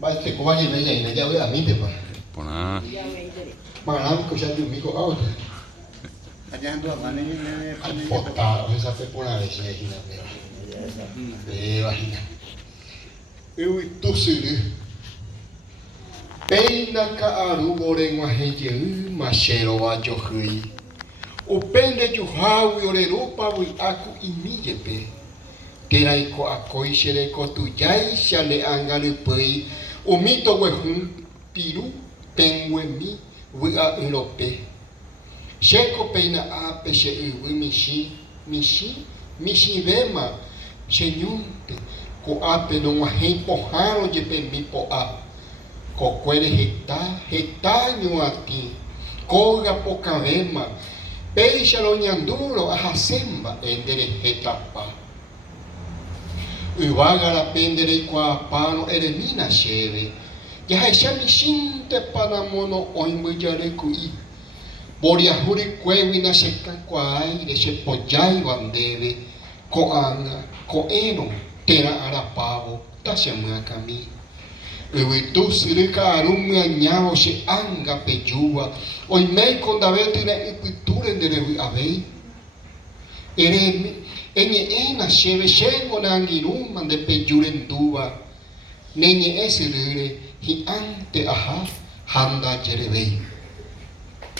ba te ko ba ni me ni na ya we a mi te pa Pona. ma na ko ya tu mi ko out Allá ando a mano y pota o esa pe pona de se ni na me vagina eu tu siri peina ka aru ore ngwa heje ma shero wa jo hui o pende ju hawi ore rupa wi aku imije pe Terai ko akoi shere ko tu jai shale angale pei o mito we hun piru pengue mi wi a europe sheko peina a peshe wi mishi vema shenyunte ko ape no wahe poharo je pe mi po a ko kwere heta nyu ati ko ga poka vema peisha lo nyanduro a hasemba endere hetapa Uiwaga la pendere qua pano eremina sheve. Ya haishami shinte panamono oimujare kui. Boria huri kwewi na sheka kwa aire she pojai wandeve. Ko anga, ko eno, tera arapavo, tashamua kami. Uiwi tu sirika arumia nyao she anga pejua. Oimei kondaveti na ikuture ndere avei. Eremi. Enye ena sheve shengo nangiruma de pejurenduva nenye esirure hi ante aha handa jerevei